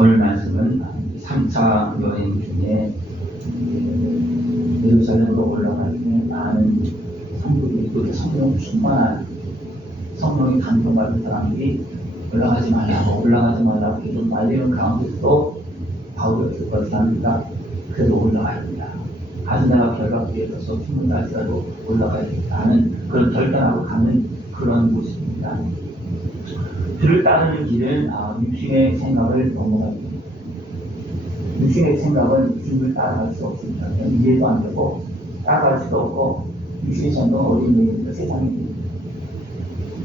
오늘 말씀은 3차 여행 중에 예루살렘으로 올라갈 때 많은 성도들이 또 성령 충만한 성령이 감동받은 사람들이 올라가지 말라고 계속 말리는 가운데서도 바울이 그것을 합니다. 그래도 올라가야 된다. 아주 내가 결박되어 있어서 죽는다 할지라도 올라가야 된다는 그런 결단하고 가는 그런 모습입니다. 그를 따르는 길은 육신의 생각을 넘어갑니다. 육신의 생각은 주를 따라갈 수 없습니다. 이해도 안 되고 따라갈 수도 없고 육신의 생각은 어린애입니다. 세상입니다.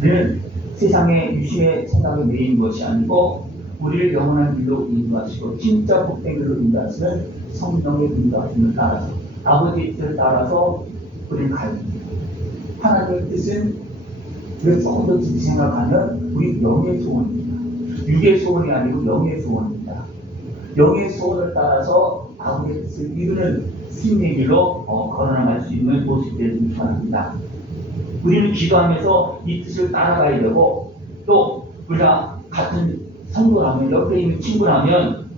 우리는 세상의 육신의 생각에 매인 것이 아니고 우리를 영원한 길로 인도하시고 진짜 복된 길로 인도하시는 성령의 인도하심을 따라서 아버지의 뜻을 따라서 우리는 가야 됩니다. 하나님의 뜻은 우리가 조금 더 깊이 생각하면 우리 영의 소원입니다. 육의 소원이 아니고 영의 소원입니다. 영의 소원을 따라서 아버지의 뜻을 이루는 승리의 길로 걸어나갈 수 있는 모습이 되길 바랍니다. 우리는 기도하면서 이 뜻을 따라가야 되고 또 우리가 같은 성도라면 옆에 있는 친구라면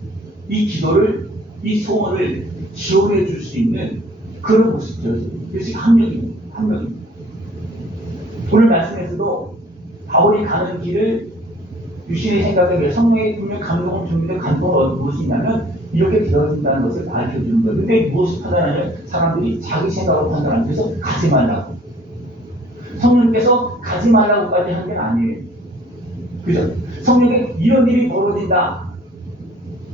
이 기도를 이 소원을 지원해 줄 수 있는 그런 모습이 되어져요. 이것이 합력입니다. 오늘 말씀에서도 바울이 가는 길을 육신의 생각에 성령의 분명 감동을 주는데 감동은 무엇이냐면 이렇게 되어진다는 것을 밝혀주는 거예요. 근데 무엇을 판단하냐면 사람들이 자기 생각으로 판단하기 위해서 가지 말라고. 성령께서 가지 말라고까지 한 게 아니에요. 그죠? 성령에 이런 일이 벌어진다.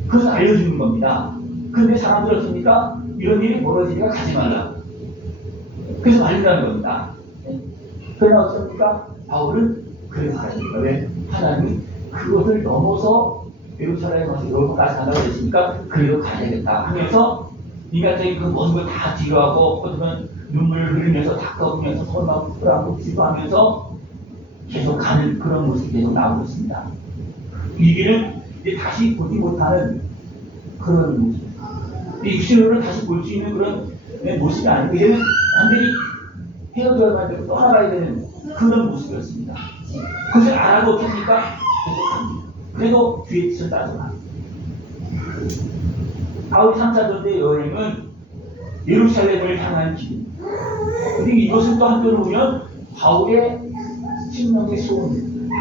그것을 알려주는 겁니다. 그런데 사람들은 어떻습니까? 이런 일이 벌어지니까 가지 말라고. 그래서 말린다는 겁니다. 그러나 어떻습니까? 바울은 그래서 가야 됩니다. 왜? 하나님이 그것을 넘어서 예루살렘에 가서 여기까지 간다고 했으니까 그래도 가야겠다 하면서 인간적인 그 모든 걸 다 뒤로하고 어쩌면 눈물을 흘리면서 닦아보면서 손만 풀하고 기도하면서 계속 가는 그런 모습이 계속 나오고 있습니다. 이 길은 이제 다시 보지 못하는 그런 모습. 이 육신으로 다시 볼 수 있는 그런 모습이 아니고 이제는 완전히 헤어져야만 되고 떠나가야 되는 그런 모습이었습니다. 그것을 안 하고 어떻습니까? 계속 갑니다. 그래도 뒤에 뜻을 따라서 갑니다. 바울이 3차 전도의 여행은 예루살렘을 향한 길입니다. 그리고 이것을 또 한편으로 보면 바울의 신명의 소원입니다.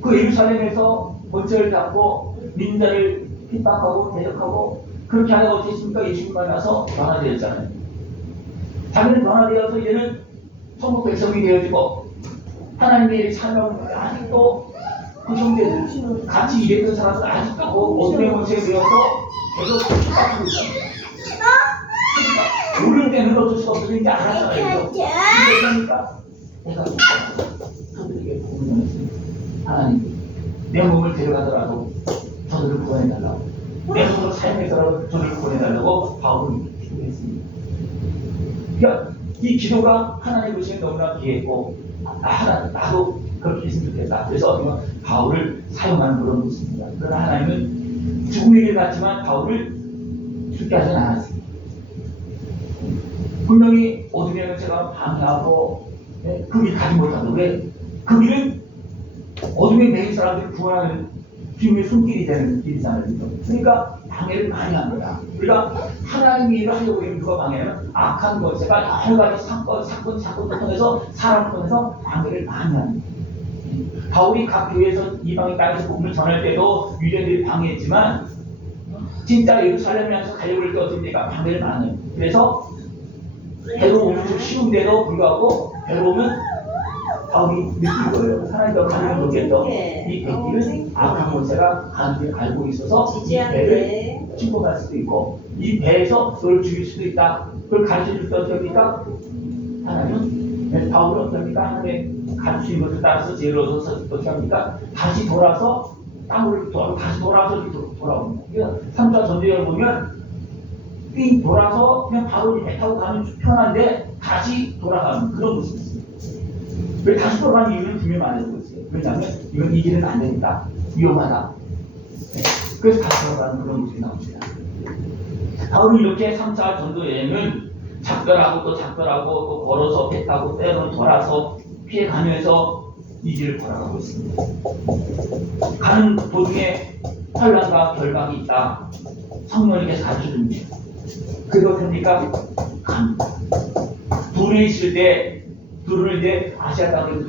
그 예루살렘에서 번제를 잡고 민자를 핍박하고 대적하고 그렇게 하다가 어떻습니까? 예수님 만나서 변화되었잖아요. 자기는 변화되어서 이제는 천국 백성이 되어지고 하나님의 사명을 아직도 그 형제들 같이 일했던 사람들 아직도 어둠의 원수에 되어서 계속 핍박하고 있습니다. 모르는 데는 어쩔 수가 없어서 이제 알았잖아요. 그러니까 내가 저들에게 복음을 했습니다. 하나님 내 몸을 데려가더라도 저들을 구원해달라고 내 몸으로 사용해서라도 저들을 구원해달라고 바울이 기도했습니다. 그러니까 이 기도가 하나님 보시기에 너무나 귀했고 나도 그렇게 했으면 좋겠다. 그래서 바울을 사용하는 그런 모습입니다. 그러나 하나님은 죽음의 길 같지만 바울을 죽게 하지는 않았습니다. 분명히 어둠의 제가 방해하고 그 길 가지 못하고 왜? 그 길은 어둠에 매인 사람들을 구원하는 주님의 손길이 되는 길이잖아요. 그러니까 방해를 많이 한 거야. 우리가 하나님의 일을 하려고 하면 누가 방해하면 악한 것제가 여러 가지 사건을 통해서 사람을 통해서 방해를 많이 합니다. 바울이 각 교회에서 이방인 땅에서 복음을 전할 때도 유대인들이 방해했지만 진짜 예루살렘에 가서 가려고 할 때 어떤 데가 방해를 많이 해요. 그래서 배로움은 좀 쉬운데도 불구하고 배로움은 바울이 느낀 거예요. 하나님과 가능을 못했던 이 배길은 악한 것제가 가는 길 알고 있어서 이 배를 침범할 수도 있고 이 배에서 너를 죽일 수도 있다. 그걸 가르쳐줄 수 어떻습니까? 하나님은 바울은 어떻습니까? 하나님의 가르치는 것을 따라서 지혜를 얻어서 어떻게 합니까? 다시 돌아서 땅을 다시 돌아서 돌아옵니다. 그러니까 3차 전쟁을 보면 삥 돌아서 그냥 바로 배 타고 가면 편한데 다시 돌아가는 그런 모습이 있습니다. 왜 다시 돌아가는 이유는 분명히 알려주고 있어요. 왜냐하면 이건 이 길은 안 되니까 위험하다. 그래서 다시 돌아가는 그런 모습이 나옵니다. 바울은 이렇게 3차 전도 여행은 작별하고 또 걸어서 배 타고 때로는 돌아서 피해가면서 이 길을 걸어가고 있습니다. 가는 도중에 환란과 결박이 있다. 성령님께서 가르쳐줍니다. 그래서 됩니까? 갑니다. 둘이 있을 때 둘을 이제 아시아 땅으로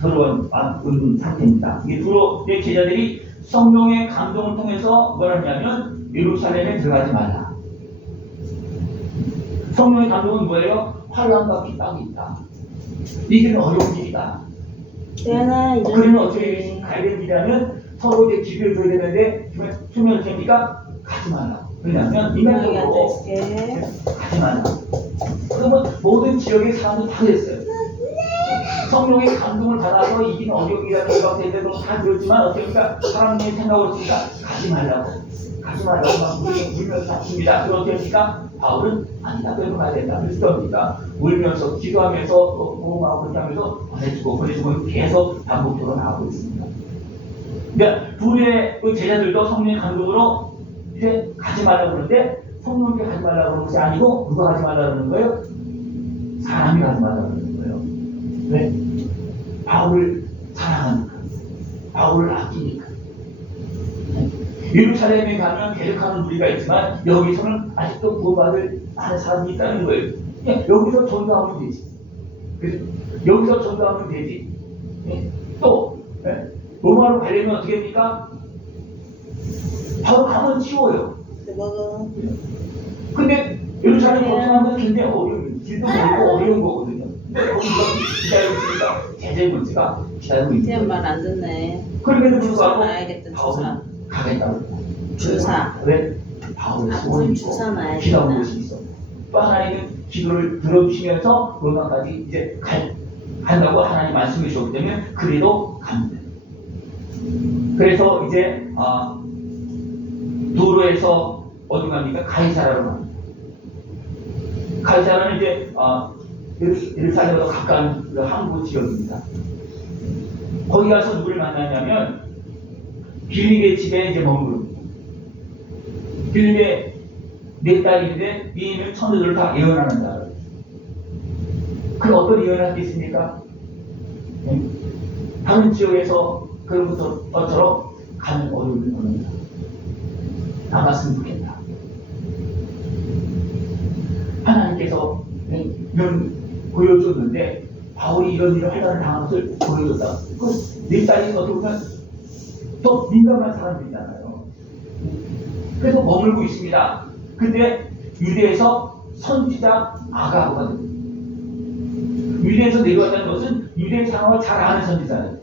들어온 상태입니다. 이 두로의 제자들이 성령의 감동을 통해서 뭘 하냐면 예루살렘에 들어가지 말라. 성령의 감동은 뭐예요? 환란과 핍박이 있다. 이게 어려운 길이다. 그러면 어떻게 가야 되는 길이라면 서로 이제 기회를 줘야 되는데 주면 됩니까? 가지 말라. 왜냐하면 인간적으로 가지 말라. 그러면 모든 지역의 사람들 다 그랬어요. 성령의 감동을 받아서 이긴 어려움이라는 생각되는데 다 들었지만 어떻습니까? 사람들이 생각을 했으니까 가지 말라고 막 울면서 다툽니다. 그럼 어떻습니까? 바울은 아니다. 그래도 가야 된다. 그랬습니다. 울면서 기도하면서 보험하고 그렇게 하면서 보내주고 계속 반복적으로 나가고 있습니다. 그러니까 둘의 제자들도 성령의 감동으로 이제 가지 말라고 그러는데 성령께 가지 말라고 그러는 것이 아니고 누가 가지 말라고 그러는 거예요? 사람이 가지 말라고 그러는 거예요. 왜? 바울을 사랑하니까, 바울을 아끼니까. 예루살렘에 가면 계획하는 무리가 있지만 여기서는 아직도 구원받을 많은 사람이 있다는 거예요. 여기서 전도하면 되지. 그래서 여기서 전도하면 되지. 또 로마로 가려면 어떻게 됩니까? 바로 가면 쉬워요. 근데 예루살렘 거쳐가는 건 굉장히 어려운 길도 멀고 어려운 거거든요. 거기서 기다리고 있으니까 제자의 문제가 기다리고 있는 말 안 듣네. 그럼에도 불구하고 놔야겠다, 바울은 가겠다고. 주사. 왜? 바울의 소원이 있고 주사 놔야겠다. 기도하는 것이 있어. 또 하나님은 기도를 들어주시면서 로마까지 이제 간다고 하나님 말씀해 주셨기 때문에 그래도 갑니다. 그래서 이제 도로에서 어디 갑니까? 가이사라로 갑니다. 가이사라는 이제 예루살렘보다 가까운 그 항구 지역입니다. 거기 가서 누구를 만나냐면 빌립의 집에 이제 머무릅니다. 빌립의 네 딸인데 이 애는 천사들을 다 예언하는 자예요. 그 어떤 예언을 할 게 있습니까? 다른 지역에서 그런 것처럼 가는 어려움을 보는다. 나갔으면 좋겠다. 하나님께서 이런 보여줬는데 바울이 이런 일을 하려는 당한 것을 보여줬다. 네 딸이 어떻게 보면 더 민감한 사람들이잖아요. 그래서 머물고 있습니다. 근데 유대에서 선지자 아가보가 됩니다. 유대에서 내려왔다는 것은 유대의 상황을 잘 아는 선지자예요.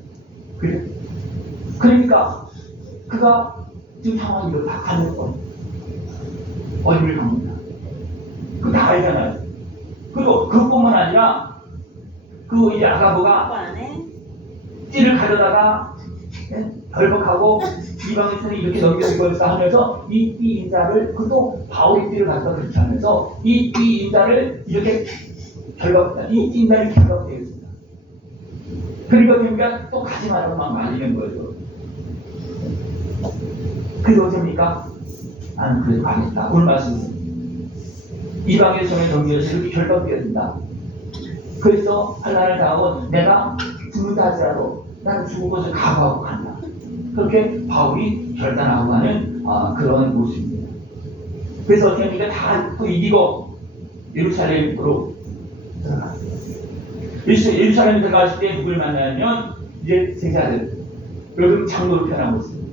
그러니까 그가 지금 상황이 이렇게 가는 어림을 갑니다. 그거 다 알잖아요. 그리고 그뿐만 아니라 그 이제 아가보가 띠를 가려다가 결박하고 이방에서는 이렇게 넘겨주고 하면서 이 띠 인자를 그것도 바울의 띠를 갖다 그렇게 하면서 이 띠 인자를 이렇게 이 띠 인자를 결박되어 있습니다. 그러니까 또 가지 말라고 막 말리는 거죠. 그래서 어떻습니까? 나는 그래도 가겠다. 오늘 말씀은 이방의 손에 넘겨서 이렇게 결박되어진다. 그래서 환난을 당하고 내가 죽는다 할지라도 나는 죽을 것을 각오하고 간다. 그렇게 바울이 결단하고 가는 그런 모습입니다. 그래서 어떻게 합니까? 다 또 이기고 예루살렘으로 들어갑니다. 예루살렘에 들어갔을 때 누굴 만나냐면 이제 제자들, 여러분 장로를 표현하고 있습니다.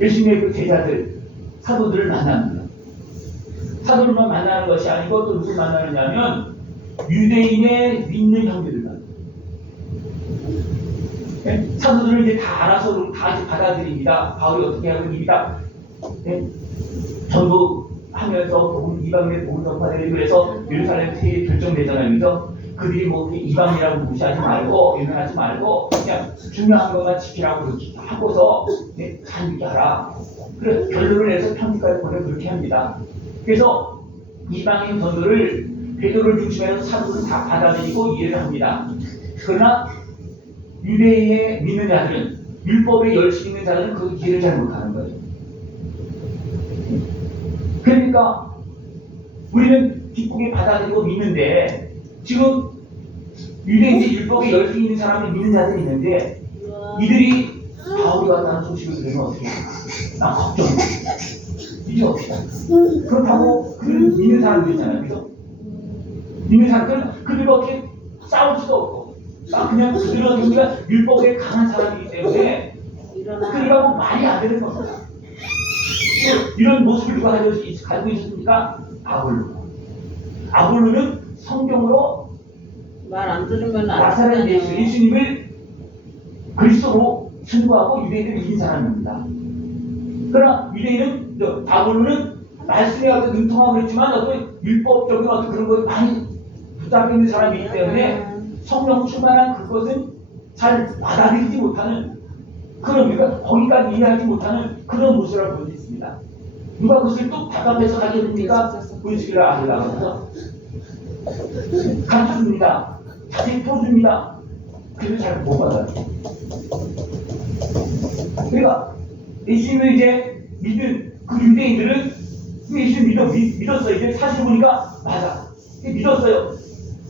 예수님의 그 제자들, 사도들을 만납니다. 사도들만 만나는 것이 아니고 또 누굴 만나느냐면 유대인의 믿는 형제들 만납니다. 사도들을 이제 다 알아서 다 이제 받아들입니다. 바울이 어떻게 하고 있습니다. 전부 하면서 이방인의 복음 전파되고 그래서 예루살렘 세계 결정되잖아요. 그래서 그들이 뭐 이방이라고 무시하지 말고 유명하지 말고 그냥 중요한 것만 지키라고 그렇게 하고서 잘 믿게 하라. 그래서 결론을 내서 편지까지 보내 그렇게 합니다. 그래서 이방인 전도를 베드로를 중심해서 사도들은 다 받아들이고 이해를 합니다. 그러나 유대인의 믿는 자들은 율법에 열심히 있는 자들은 그 이해를 잘 못하는 거예요. 그러니까 우리는 기쁘게 받아들이고 믿는데 지금 유대인들 율법에 열심히 있는 사람을 믿는 자들이 있는데 이들이 바울이 왔다는 소식을 들으면 어떻게 해? 나 걱정해. 이제 어떻게 할까? 그렇다고 그를 믿는 사람도 있잖아요. 그죠? 믿는 사람들은 그들과 어떻게 싸울 수도 없고 그냥 그들은 우리가 율법에 강한 사람이기 때문에 그러니까 뭐 말이 안 되는 겁니다. 이런 모습을 누가 가지고 있었습니까? 아볼로는 성경으로 말 안 들으면 나사렛 예수님을 그리스도로 증거하고 유대인들을 이긴 사람입니다. 그러나 유대인은 아볼로는 말씀에 어떤 능통하고 그랬지만 어떤 율법적인 어떤 그런 것에 많이 붙잡혀 있는 사람이기 때문에 성령 충만한 그것은 잘 받아들이지 못하는 그러니까 거기까지 이해하지 못하는 그런 모습을 볼 수 있습니다. 누가 그것을 또 답답해서 하게 됩니까? 문식이를 아시라고 해서 가르쳐줍니다. 자세히 풀어줍니다. 그래도 잘 못 받아요. 그러니까 예수님을 이제 믿은 그 유대인들은 예수님 믿었어요. 이제 사실 보니까 맞아. 믿었어요.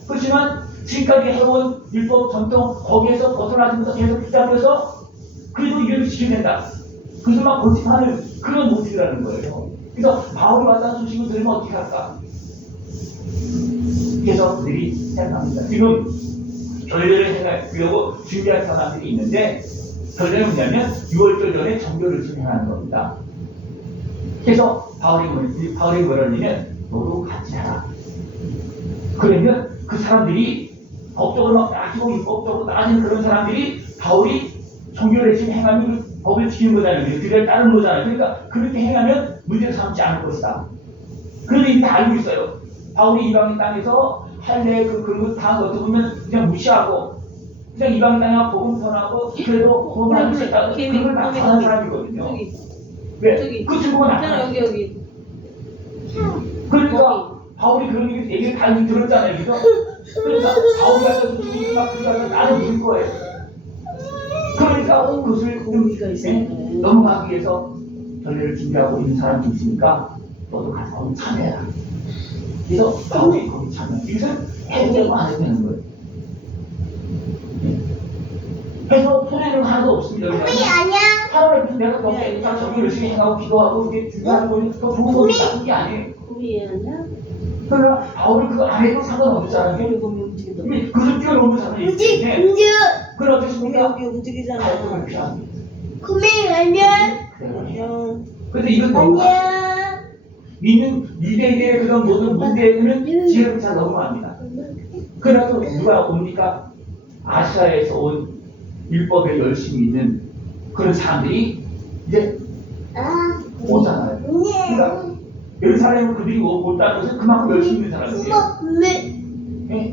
그렇지만 지금까지 해온 율법 전통 거기에서 벗어나면서 계속 붙잡혀서 그래도 이걸 지켜야 된다. 그래서 막 고집하는 그런 모습이라는 거예요. 그래서 바울이 왔다는 소식을 들으면 어떻게 할까? 그래서 그들이 생각합니다. 지금 결례를 행하려고 준비한 사람들이 있는데 결례는 뭐냐면 6월절 전에 정결을 진행하는 겁니다. 그래서 바울이 뭐라 하냐면 너도 같이 하라. 그러면 그 사람들이 법적으로 막 따지고 율법적으로 따지는 그런 사람들이 바울이 정결을 열심히 행하면 그 법을 지키는 거잖아요. 그들을 따르는 거잖아요. 그러니까 그렇게 행하면 문제를 삼지 않을 것이다. 그런데 이미 다 알고 있어요. 바울이 이방인 땅에서 할례 그런 거 다 어떻게 보면 그냥 무시하고 그냥 이방인 땅에 복음 전하고 그래도 복음 할 수 있다. 그런 걸 다 전하는 사람이거든요. 왜? 그 증거가 나타나요. 여기. 그러니까 바울이 그런 얘기를 다 이미 들었잖아요. 그죠? 그러니까 바울이 갖다 주시니 막 그러다가 나는 믿을 거예요. 그러니까 그것을 넘어가기 위해서 결례를 준비하고 있는 사람이 있으니까 너도 가서 거기 참여해라. 그래서 바울이 거기 참여해. 이것은 해도 되고 안 해도 되는 거예요. 그래서 손해는 하나도 없습니다. 하루에 내가 너가 저기 열심히 행하고 기도하고 이게 중요한 거니 더 좋은 거니 나쁜 게 아니에요. 그러나 바울은 그거 안 해도 상관없잖아요. 그것을 뛰어넘는 움직여. 그럼 어떻습니까? 움직이잖아요. 발톱을 피합니다. 안녕. 그런데 이건 너무 믿는 유대인의 그런 모든 문제에는 지혜를 잘 넘어갑니다. 그래서 누가 옵니까? 아시아에서 온 율법에 열심히 믿는 그런 사람들이 이제 오잖아요. 그러니까 예루살렘은 그들이 온다는 것은 그만큼 열심히 있는 사람들이에요.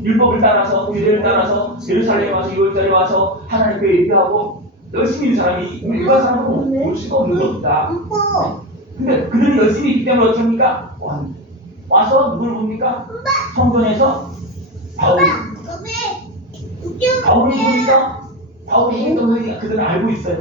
율법을 따라서 규례를 따라서 예루살렘에 와서 2월달에 와서 하나님께 예배하고 열심히 있는 사람이 일반 사람은 올 수가 없는 겁니다. 근데 그들이 열심히 있기 때문에 어떻게 합니까? 와서 누굴 봅니까? 성전에서 바울이 보니까 바울이 했던 것을 그들은 알고 있어요.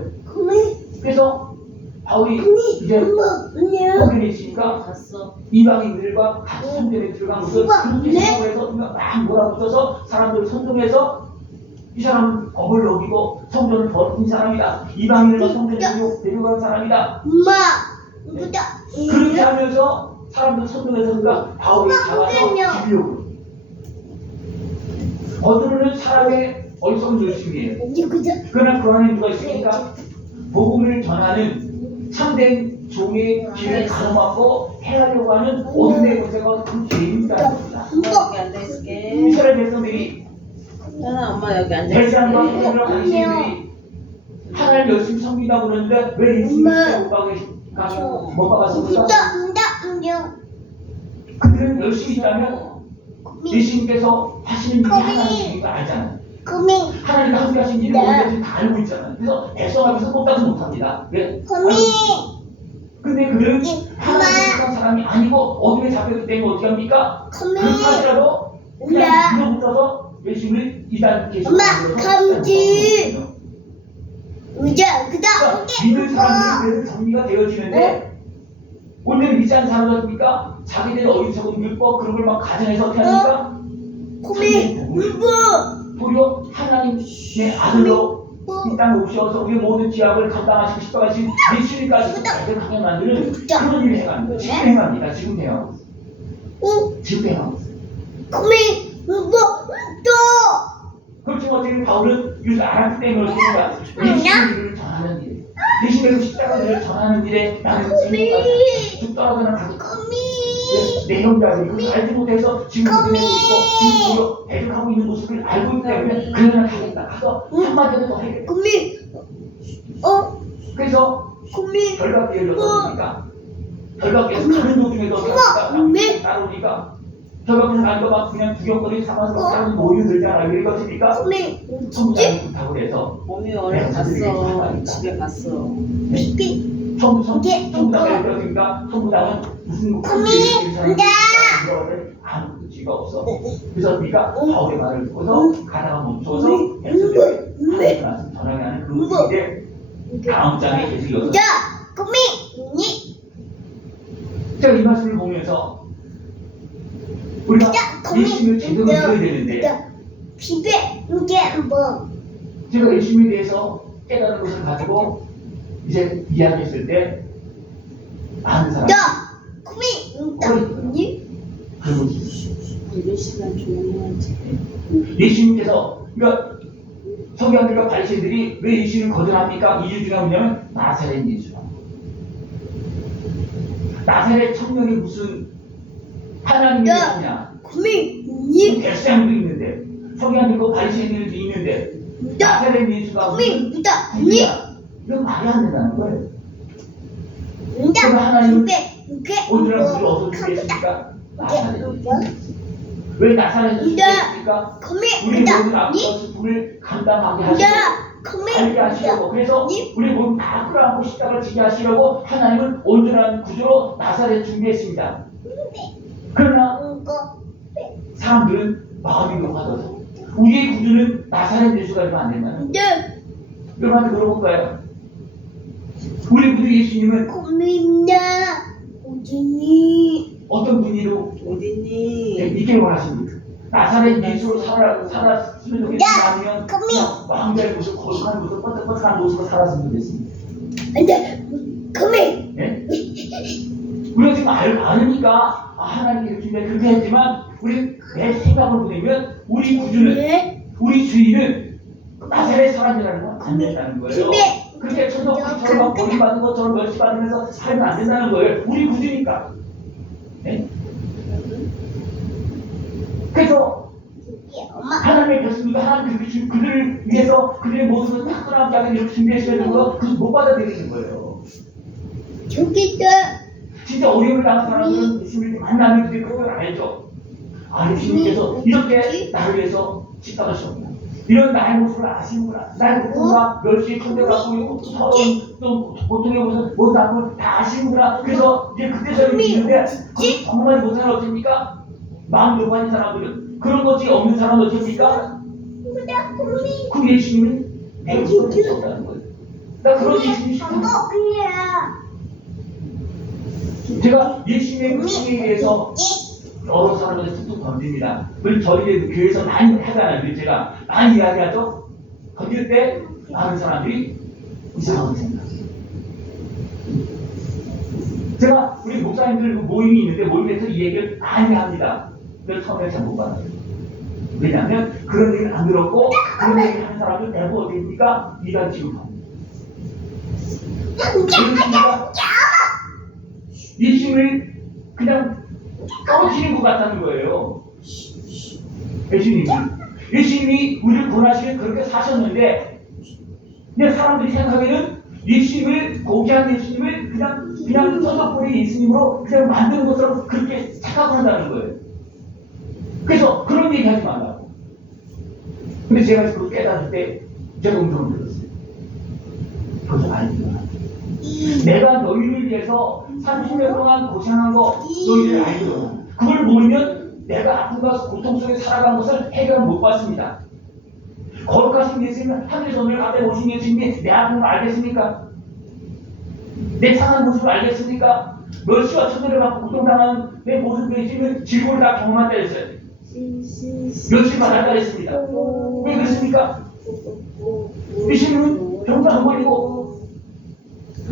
그래서 바울이 이제 성전에 있으니까 갔어. 이방인들과 같이 성전에 들어가면서 그렇게 생각을 해서 막 몰아붙여서 사람들을 선동해서 이 사람은 법을 어기고 성전을 더럽힌 사람이다. 이방인을 성전에 데려간 사람이다. 그렇게 하면서 사람들 선동해서 그가 바울을 잡아서 죽이려고. 어두는 사람의 어리석은 열심이에요. 그러나 그 안에 누가 있습니까? 복음을 전하는 참된 종의 길을 가로막고 해하려고 하는 어둠의 권세가 그 죄인이라는 겁니다. 여기 앉아 있을게. 이스라엘 백성들이 현아 엄마 여기 앉아 대장과 있을게. 그들과 당신들이 하나님 열심히 섬기다고 그러는데 왜 예수님을 못 박았습니까? 그들은 열심히 있다면 예수님께서 하시는 일이 하나님인 거 알잖아요. 하나님과 함께 하신 일을 뭔지 다 알고 있잖아요. 그래서 백성 앞에서 꼽다도 못합니다. 왜? 근데 그들은 하나님을 택한 사람이 아니고 어둠에 잡혔기 때문에 어떻게 합니까? 그렇게 하더라도 그냥 밀어붙여서 예수님을 이단 계시로 믿는 사람들은 그래서 정리가 되어지는데 오늘 믿지 않는 사람은 어떻습니까? 자기들의 어리석은 율법 그런 걸 막 가정해서 어떻게 합니까? 도리어 하나님의 아들로 이 땅에 오셔서 우리의 모든 지압을 감당하시고 십자가신 예수님까지 발견하게 만드는 그런 일을 행하는 거예요. 지금 행합니다. 지금 행하고 있어요. 지금 행하고 있어요. 그렇지만 어떻게 바울은 이것을 알았기 때문에 어떻게가 예수의 일을 전하는 일, 예수의 십자가를 전하는 일에 나는 지금까지 쭉 떨어져는 가고 내용자들이 그걸 알지 못해서 지금 그러고 있고 지금 우리가 배격하고 있는 모습을 알고 있기 때문에 그러면 하겠다 가서 한마디도 더 하겠다. 그래서 결박기를 어떻습니까? 결박기에서 가는 도중에도 따라오니까 결박기에서 가는 거 막 그냥 구경거리 삼아서 사람이 모여들잖아. 왜 이것입니까? 성장이 부탁을 해서 몸이 얼른 갔어. 집에 갔어. 성부장을 그러니까 성부장은 무슨 일을 아무것도 지가 없어. 그래서 네가 바울의 말을 듣고서 가다가 멈춰서 예수님에게 말씀 전하게 하는 그 모습인데 다음 장에 계속 이어서 제가 이 말씀을 보면서 우리가 예수님을 제대로 믿어야 되는데 제가 예수님에 대해서 깨달은 것을 가지고 이제 이야기했을 때 아는 사람 그리고 몇 시간 조용하지. 예수님께서 그러니까 서기관들과 바리새인들이 왜 예수님을 거절합니까? 이유 중에 뭐냐면 나사렛 예수라. 나사렛 청년이 무슨 하나님의 예수냐? 백성도 있는데 서기관들과 바리새인들도 있는데 나사렛 예수가 무슨 누구냐? 이건 말이 안 된다는 거예요. 그러면 하나님은 오늘날 우리를 어디서 주겠습니까? 나사렛 왜 나사렛을 주겠습니까? 우리 모든 앞서 불을 감당하게 하시고 알게 하시려고 그래서 우리 몸 다 끌어안고 십자가를 지게 하시려고 하나님은 온전한 구조로 나사렛 준비했습니다. 그러나 사람들은 마음이 높아져서 우리의 구조는 나사렛 예수가 되면 안 된다는 거예요. 여러분한테 물어볼까요? 우리 구주 예수님은 어떤 분이로 어디니? 있게 원하십니까? 나사렛 예수로 살았으면 좋겠습니다. 아니면 그냥 왕자의 모습, 거룩한 모습, 뻣뻣한 모습으로 살았으면 좋겠습니다. 네? 우리가 지금 아니까 하나님이 이렇게 그렇게 했지만 우리 내 생각을 보내면 우리 구주는 우리 주인은 나사렛 사람이라는 건 안 된다는 거예요. 그렇게 천덕처럼 버림받은 것처럼 멸시받으면서 살면 안 된다는 거예요. 우리 구주니까. 네? 그래서 하나님의 백성들도 하나님 그들을 위해서 그들의 모습을 다 떠나지 않게 이렇게 준비했어야 되는 거 그것을 못 받아들이는 거예요. 진짜 어려움을 당한 사람들은 예수님을 만나면 그게 그걸 알죠. 아, 예수님께서 이렇게 나를 위해서 십자가셨구나. 이런 나의 모습을 아시는구나. 나의 고통과 멸시의 컨대받고 있고 또 고통의 모습 못하고 다 아시는구나. 그래서 이제 그때 저를 믿는데 정말 못하는 어떻습니까? 마음 높아진 사람들은 그런 것이 없는 사람은 어떻습니까? 그 예수님은 내가 그걸 수 없다는 거예요. 나 그런 예수님이 싫다. 제가 예수님의 그 신에 대해서 여러 사람들이 툭툭 던집니다. 우리 저희 교회에서 많이 하잖아요. 제가 많이 이야기하죠. 던질 때 많은 사람들이 이상하게 생각해요. 제가 우리 목사님들 모임이 있는데 모임에서 이 얘기를 많이 합니다. 그걸 처음에 잘 못 받아요. 왜냐하면 그런 얘기를 안 들었고 그런 얘기를 하는 사람들 대부분 어디입니까? 이단 취급합니다. 그렇습니까? 예수님을 그냥 떨어지는 것 같다는 거예요. 예수님이 우리를 권하시는 그렇게 사셨는데 근데 사람들이 생각하기에는 예수님을 고귀한 예수님을 그냥 서석거리 예수님으로 그냥 만드는 것처럼 그렇게 착각을 한다는 거예요. 그래서 그런 얘기 하지 말라고. 근데 제가 그걸 깨달을 때 제가 음성을 들었어요. 그것을 알지마. 내가 너희를 위해서 30년 동안 고생한 거 너희들 알거든. 그걸 모르면 내가 아픔과 고통 속에 살아간 것을 해결을 못 받습니다. 거룩하신 예수님은 하늘에서 오늘 앞에 오신 예수님이 내 아픔을 알겠습니까? 내 상한 모습을 알겠습니까? 멸시와 천대를 받고 고통당하는 내 모습을 예수님은 질고를 다 경험한다 했어요. 멸시 받았다 했습니다. 왜 그렇습니까? 예수님은 병도 안 걸리고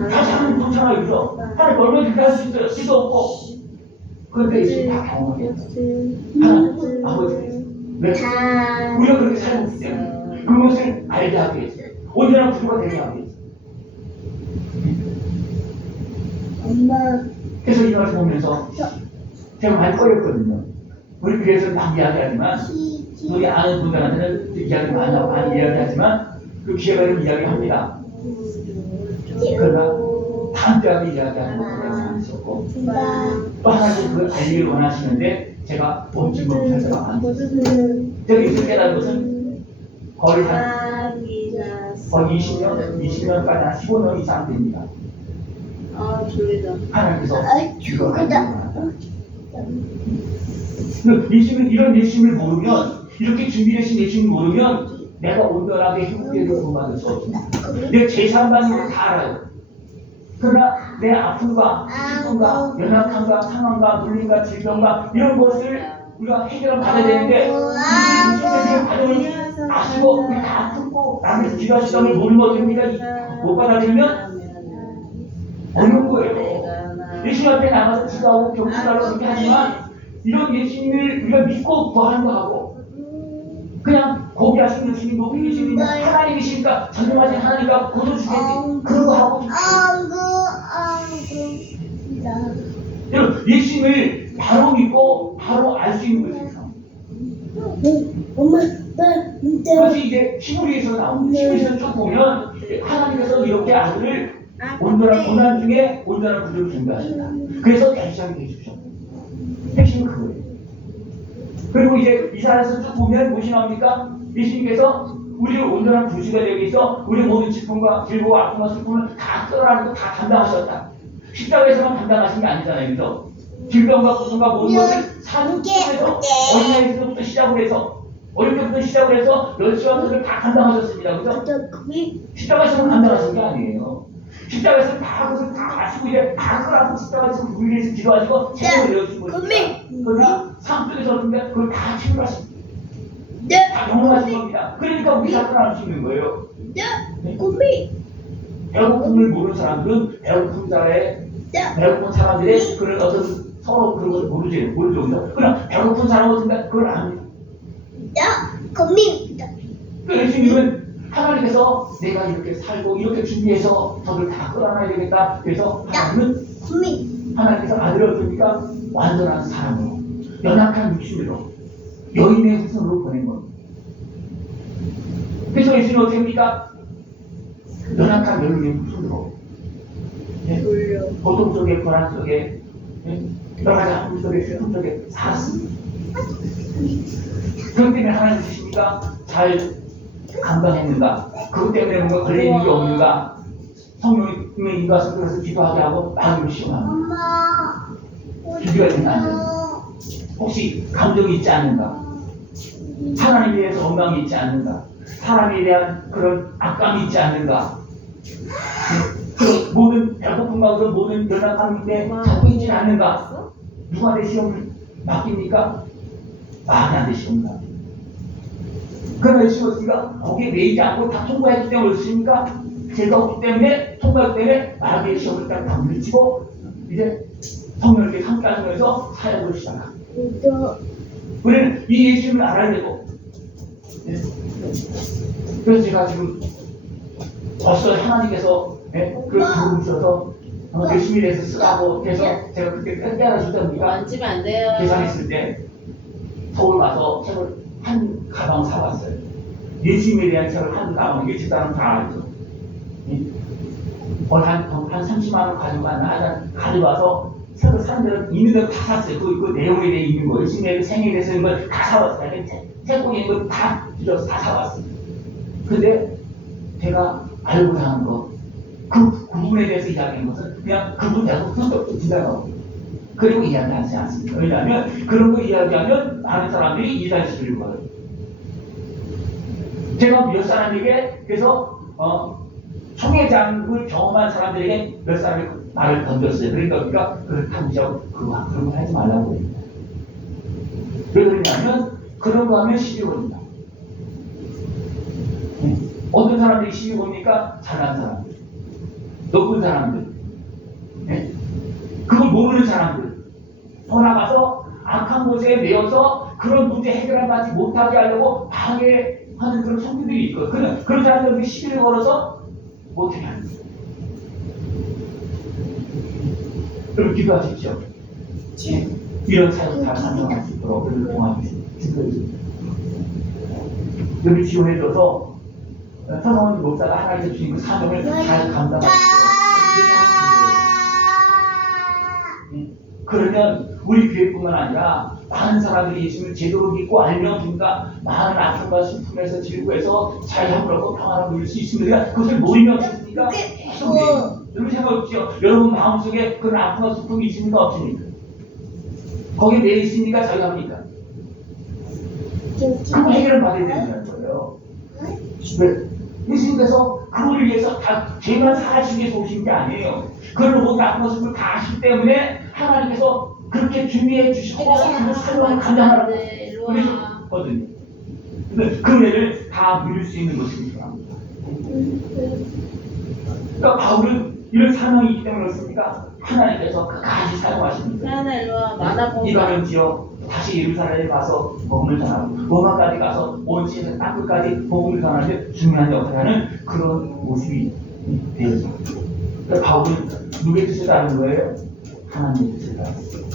다시 하나님 좋잖아요. 그죠? 하나님 얼마나 그렇게 할 수 있어요? 지도 없고. 그런데 예수님 다 경험하게 하나님 아버지 왜? 우리가 그렇게 살고 때문에 그것을 알게 하기 위해서 온전한 구조가 되게 하기 위해서. 그래서 이 말씀 보면서 제가 많이 꺼렸거든요. 우리 교회에서 막 이야기하지만 우리 아는 분들한테는 이야기 많이 이야기하지만 그 기회가 되면 이야기합니다. 그러나 담대하게 이야기하는 것도 많이 있었고 또 하나님 그걸 알리기를 원하시는데 제가 멈춘 것 자체가 많았어요. 제가 이제 깨달은 것은 거의 한 거의 20년까지 한 15년 이상 됩니다. 졸리다. 하나님께서 이거다. 예수님 이런 예수님을 모르면 이렇게 준비되신 예수님을 모르면 내가 온전하게 행복하게 구원받을 수 없습니다. 내 제3반인 걸 다 알아요. 그러나 내 아픔과 슬픔과 연약함과 상황과 눌림과 질병과 이런 것을 우리가 해결을 받아야 되는데 예수님의 과정을 아시고 우리 다 듣고 남에서 기도하시던 걸 모르는 것 됩니다. 못 받아들이면 어려운 거예요. 예수님 앞에 나가서 기도하고 격투하려고 그렇게 하지만 이런 예수님을 우리가 믿고 구하는 거 하고 그냥 고기하신 예수님, 높이 예수님, 하나님이시니까 전능하신 하나님과 고쳐주겠지 그런 거 하고 여러분 예수님을 바로 믿고 바로 알 수 있는 것이죠. 그래서 이제 히브리에서 나오는 히브리에서 쭉 보면 하나님께서 이렇게 아들을 온전한 고난 중에 온전한 구조를 준비하신다. 그래서 대시하게 해주십시오. 핵심은 그거예요. 그리고 이제 이사야서 쭉 보면 무엇이 나옵니까? 예수님께서 우리를 온전한 구주가 되기 위해서 우리 모든 질풍과 질고와 아픔과 슬픔을 다 끌어안고 다 감당하셨다. 십자가에서만 감당하신 게 아니잖아요. 그죠? 질병과 고통과 모든 것을 산 속에서 어린아이부터 시작을 해서 어릴 때부터 시작을 해서 멸시와 것을 다 감당하셨습니다. 그죠? 십자가에서만 감당하신 게 아니에요. 십자가에서 다 그것을 다 아시고 이제 다 끌어안고 십자가에서 우리 위해서 기도하시고 책임을 내어주신 것입니다. 그러나 삶 속에서 그걸 다 치유하십니다. 다 경험하신 겁니다. 그러니까 우리가 살아날 수 있는 거예요. 배고픔을 모르는 사람들은 배고픈 사람들의 그런 어떤 서로 그런 것을 모르죠. 그죠? 그러나 배고픈 사람은 그걸 압니다. 그 예수님은 하나님께서 내가 이렇게 살고 이렇게 준비해서 저를 다 끌어안아야 되겠다. 그래서 하나님께서 아들을 어떻습니까? 완전한 사랑으로 연약한 육신으로 여인의 후손으로 보낸 겁니다. 그래서 예수님은 어떻게 합니까? 연약한 여인의 후손으로 고통 속에 고난 속에 여러 가지 아픔 속에 슬픔 속에 살았습니다. 그것 때문에 하나님 주십니까? 잘 감당했는가? 그것 때문에 뭔가 걸리는 게 없는가? 성령의 인도하신 그래서 기도하게 하고 마음을 시원합니다. 기도가 되는 아니에요. 혹시 감정이 있지 않는가? 하나님에 대해서 원망이 있지 않는가? 사람에 대한 그런 악감이 있지 않는가? 그 모든 배고픔과 그 모든 연약함인데 잡고 있지 않는가? 누구한테 시험을 맡깁니까? 마귀한테 시험을 맡깁니다. 그러나 예수님은 거기에 매이지 않고 다 통과했기 때문에 그렇습니까? 죄가 없기 때문에 통과했기 때문에 마귀의 시험을 딱 물리치고 이제 성령님께 함께 하시면서 사역을 시작합니다. 우리는 이 예수님을 알아야 되고 그래서 제가 지금 벌써 하나님께서 그걸 부르셔서 예수님에 대해서 쓰라고 해서 제가 그때 깨달아주던 만지면 안 돼요. 계산했을 때 서울 와서 책을 한 가방 사왔어요. 예수님에 대한 책을 한 가방, 이게 집사람 다 알죠. 한 30만 원 가져와서 책을 사는 데는 있는 대로 다 샀어요. 그 내용에 대해 있는 거, 예수님의 생애에 대해서 있는 걸 다 사왔어요. 책꽂이 있는 걸 다 뒤져서 다 사왔어요. 근데 제가 알고자 하는 것, 그 부분에 대해서 이야기하는 것은 그냥 그분 대해서 훌쩍 지나가고 그리고 이야기하지 않습니다. 왜냐하면 그런 거 이야기하면 많은 사람들이 이해할 수 있는 거예요. 제가 몇 사람에게 그래서 총회장을 경험한 사람들에게 몇 사람이 말을 던졌어요. 그러니까 그렇다고 무시하고 그런 거 하지 말라고 그럽니다. 왜 그러냐면 그런 거 하면 12월입니다. 어떤 사람들이 시비 봅니까? 잘난 사람들, 높은 사람들, 네? 그걸 모르는 사람들, 더 나가서 악한 곳에 매여서 그런 문제 해결을 받지 못하게 하려고 방해하는 그런 성들이 있고, 그런 사람들이 시비를 걸어서 못하게 하는 거예요. 여러분 기도하십시오. 이런 사역 다 감당할 수 있도록 그들을 도와주십시오. 여러분 지원해줘서 서성원 목사가 하나님께서 주신 그 사명을 잘 감당할 수 있도록. 그러면 우리 교회뿐만 아니라 많은 사람들이 예수님을 제대로 믿고 알면 우리가 많은 아픔과 슬픔에서 질구해서 잘 함으로써 평안을 누릴 수 있습니다. 그것을 노리면 어떻습니까? 계속 여러분 생각해보십시오. 여러분 마음속에 그런 아픔과 슬픔이 있습니까? 없습니까? 거기에 매여 있습니까? 자유합니까? 그거 해결을 받아야 된다는 거예요. 왜? 예수님께서 그거를 위해서 다 죄만 사하시기 위해서 오신 게 아니에요. 그걸 모든 아픔과 슬픔을 다 하시기 때문에 하나님께서 그렇게 준비해 주시고 그 사명을 감당하라고 그러셨거든요. 그 은혜를 다 누릴 수 있는 것이 필요합니다. 그러니까 바울은 이런 사명이 있기 때문에 그렇습니까? 하나님께서 끝까지 사용하십니다. 하나 일로 와. 만화 이방인 지역 다시 예루살렘에 가서 복음을 전하고 로마까지 가서 온 세상 땅끝까지 복음을 전하는 중요한 역할을 하는 그런 모습이 되었습니다. 그러니까 바울은 누구의 뜻을 따르는 거예요? 하나님의 뜻을 따랐습니다.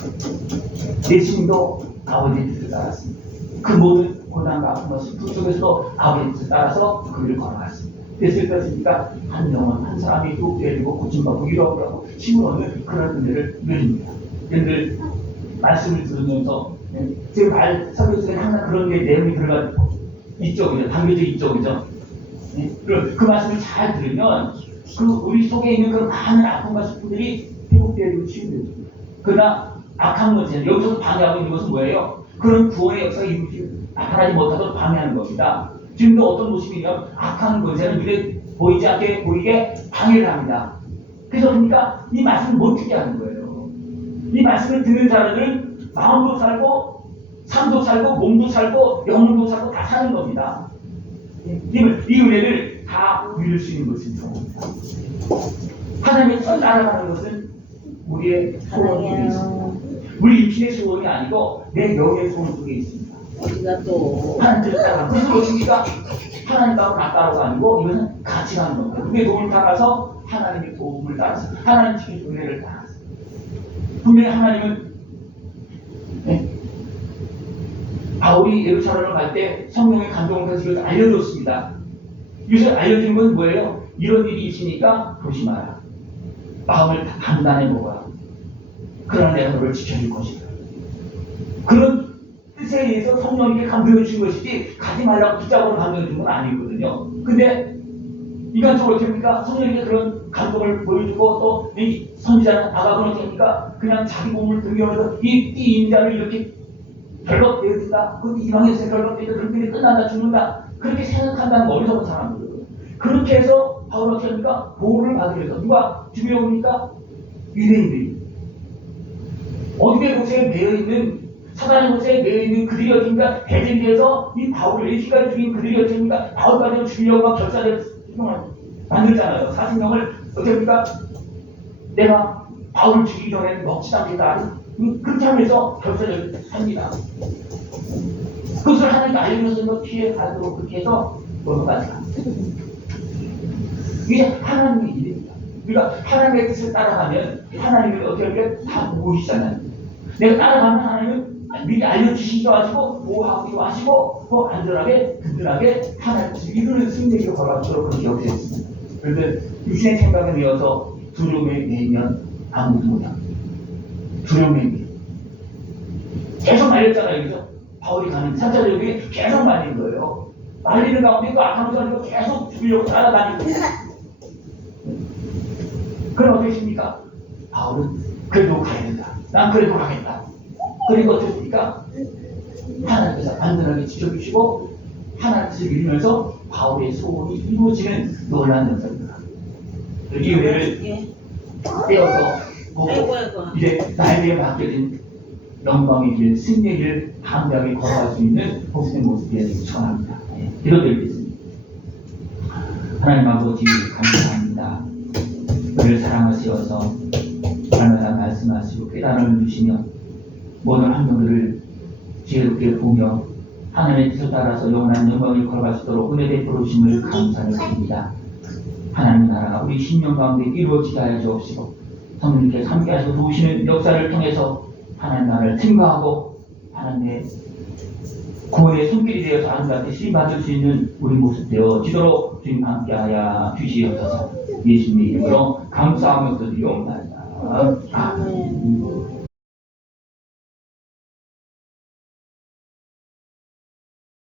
예수님도 아버지의 뜻을 따랐습니다. 그 모든 고난과 아픔과 슬픔 속에서도 아버지의 뜻을 따라서 그 길을 걸어갔습니다. 됐을 것이니까 한 영혼 한 사람이 또 데리고 고침받고 위로를 하고 힘을 얻는 그런 은혜를 누립니다. 여러분들 말씀을 들으면서 지금 설교 속에 항상 그런 게 내용이 들어가 이쪽이죠. 당겨져 이쪽이죠. 그 말씀을 잘 들으면 그 우리 속에 있는 그 많은 아픔과 슬픔들이 회복되고 치유됩니다. 그러나 악한 것은 여기서 방해하고 있는 것은 뭐예요? 그런 구원의 역사가 이루어지지 나타나지 못하도록 방해하는 겁니다. 지금도 어떤 모습이냐면 악한 권세는 눈에 보이지 않게 보이게 방해를 합니다. 그래서 그러니까 이 말씀을 못 듣게 하는 거예요. 이 말씀을 듣는 사람들은 마음도 살고 삶도 살고 몸도 살고 영혼도 살고 다 사는 겁니다. 이 은혜를 다 누릴 수 있는 것은 좋습니다. 하나님의 뜻을 따라가는 것은 우리의 소원 속에 있습니다. 우리 입신의 소원이 아니고 내 영의 소원 속에 있습니다. 어디가 또 하나님 뜻을 따라 무슨 것입니까? 하나님 따로 나 따로가 아니고 이것은 같이 가는 겁니다. 우리의 도움을 따라서 하나님의 도움을 따라서 하나님 주신 은혜를 따라서 분명히 하나님은 바울이 예루살렘을 갈 때 성령의 감동을 가지고 이것을 알려줬습니다. 이것을 알려주는 건 뭐예요? 이런 일이 있으니까 조심하라. 마음을 단단히 먹어라. 그러나 내가 너를 지켜줄 것이다. 그런 뜻에 의해서 성령님께 감동해 주신 것이지 가지 말라고 붙잡고 감동해 준 건 아니거든요. 근데 인간적으로 어떻게 합니까? 성령님께 그런 감동을 보여주고 또 이 선지자는 아가고는 어떻게 합니까? 그냥 자기 몸을 등겨서 이 인자를 이렇게 결박되어진다. 그 이방에서 결박되어서 그런 일이 끝난다 죽는다. 그렇게 생각한다는 거 어리석은 사람들. 그렇게 해서 바울은 어떻게 합니까? 보호를 받으려 해서 누가 죽여옵니까? 유대인들이. 어둠의 곳에 매여있는 사단의 곳에 매여있는 그들이 어딘가 대쟁대에서 이 바울을 예수까지 죽인 그들이 어떻습니까? 바울까지 죽이려고 막 결사를 만들잖아요. 40명을 어떻게 합니까? 내가 바울을 죽이기 전에는 먹지도 않겠다. 그렇게 하면서 결사를 합니다. 그것을 하나님께 알려줘서 피해 가도록 그렇게 해서 넘어가지 않습니다. 이게 하나님의 일입니다. 우리가 하나님의 뜻을 따라가면 하나님을 어떻게 하면 다 보고 계시잖아요. 내가 따라가면 하나님은 미리 알려주시기도 하시고 보호하기도 하시고 또 안전하게 든든하게 하나님 뜻을 이루는 승리를 걸어가도록 그렇게 역사했습니다. 그런데 육신의 생각에 매여서 두려움에 매이면 아무도 못합니다. 두려움에 매이면 계속 말렸잖아요. 그죠? 바울이 가는 산자족이 계속 말리는 거예요. 말리는 가운데 그 악한 것을 계속 죽이려고 따라다니고 그럼 어떻습니까? 바울은 그래도 가야 된다. 난 그래도 가겠다. 그리고 어떻습니까? 하나님께서 안전하게 지켜주시고 하나님 뜻을 이루면서 바울의 소원이 이루어지는 놀라운 역사입니다. 이 은혜를 떼어서 보고 이제 나에게 맡겨진 영광의 길, 승리의 길 담대하게 걸어갈 수 있는 복수의 모습이 되기를 축원합니다. 기도드리겠습니다. 하나님 아버지 감사합니다. 우리를 사랑하시어서 날마다 말씀하시고 깨달음을 주시며 모든 환경들을 지혜롭게 보며 하나님의 뜻을 따라서 영원한 영광을 걸어갈 수 있도록 은혜 베풀어 주심을 감사를 드립니다. 하나님 나라가 우리 신령 가운데 이루어지게 하여 주옵시고 성령님께서 함께하시고 도우시는 역사를 통해서 하나님 나라를 증거하고 하나님의 구원의 손길이 되어서 아름답게 쓰임받을 수 있는 우리 모습 되어지도록 주님 함께하여 주시옵소서. 예수님의 이름으로 감사하며 드리옵나이다. 아멘.